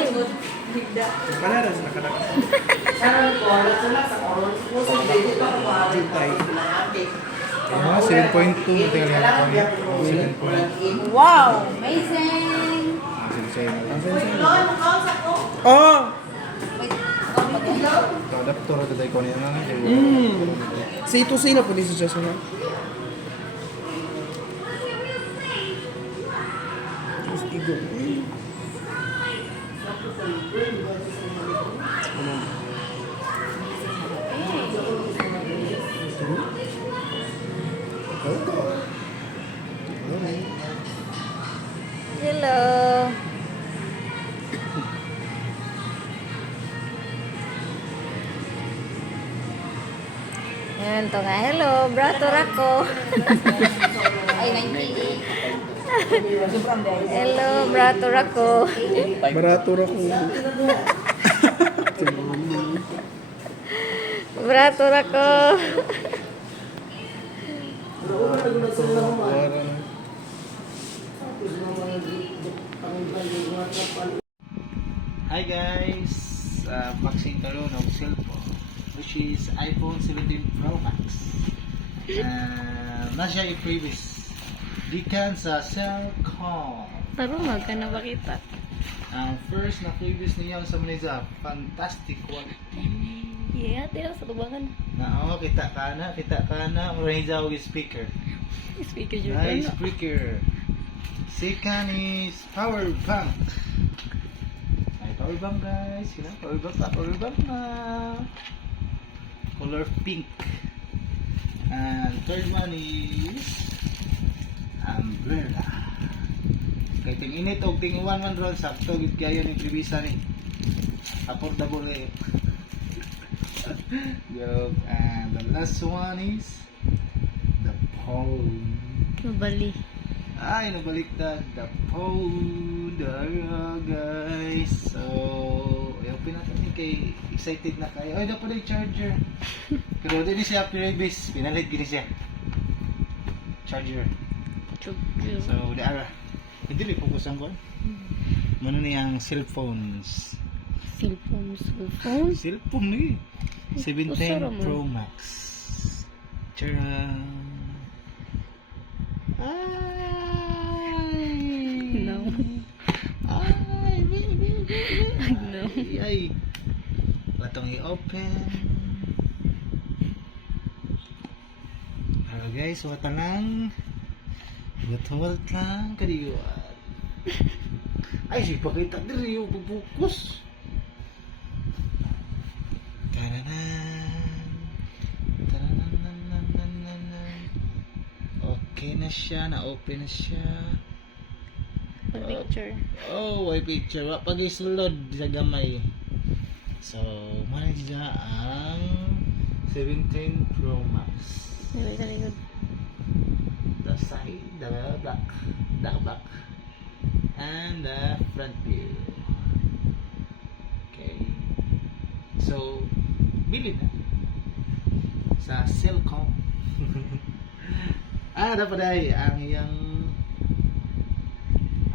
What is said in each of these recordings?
Idol. Panara sa nakanak. Ah, 7.2 tingnan niya. 7.2. Wow, amazing. Oh! Wait, Adaptor ito tayo ko niya nga. Sa ito sila po dito siya sila. Just ego. hello. Ayan to nga. Hello, brator ako. Ay, 98. Hello, brator ako. Barato ra ko. Brator ako. Hi guys! Boxing karon ng cellphone which is iPhone 17 Pro Max. Na siya i-previous. Gikan sa Cellcom. Tarunag ka na bakita. Ang first na previous niya sa Manila, fantastic quality. Yeah, tira sa tubangan. Na kita ka na Manila with speaker. Speaker Nice speaker. Second is power bank. Ay, power bank guys. Sila, power bank na. Color pink. And third one is umbrella. Kaya ting init o ting uwan man ron, sakto gid kayo ni Trivisa ni. Affordable eh. Joke. And the last one is the phone. Mabali. Ay, nabaliktad. The phone. Guys. So, ayaw pinatay ni kay excited na kayo. Ay, dapat yung charger. Pero hindi siya previous. Pinalit gini siya. Charger. So, daara. Hindi rin fokusan ko. Mano niyang cellphones. Cellphone. Cellphone ni. 17 Usara mo. Pro Max. Charan. No. Ay, No. ay. Patong i-open. Hello guys, wata lang. Gatawal lang kadiwat. Ay, si pakita diri yung pupukus. Okay na siya, na-open na siya. Picture. Oh, may picture. Pag isulod sa gamay. So, mana siya ang 17 Pro Max. Dili sa likod. The side, the back, and the front view. Okay. So, bili na sa Cellcom. Dapat ay ang iyang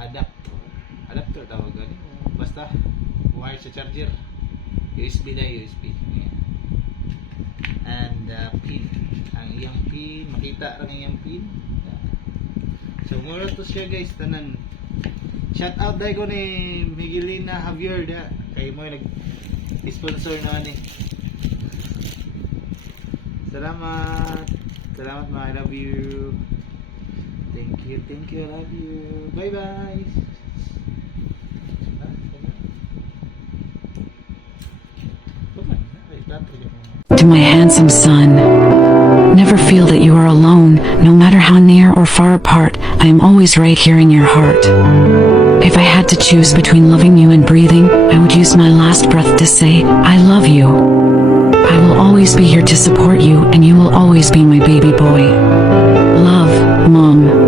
adapter tawag gani. Basta wire sa charger. USB na USB. Yeah. And pin. Ang iyang pin, makita ang iyang pin. Yeah. So mura to siya guys tanan. Shout out dai ko ni Miguelina Javier da kay mo nag-sponsor na ni. Salamat mga I love you. Thank you, I love you. Bye bye. To my handsome son, never feel that you are alone, no matter how near or far apart. I am always right here in your heart. If I had to choose between loving you and breathing, I would use my last breath to say, I love you. I will always be here to support you, and you will always be my baby boy. Love, Mom.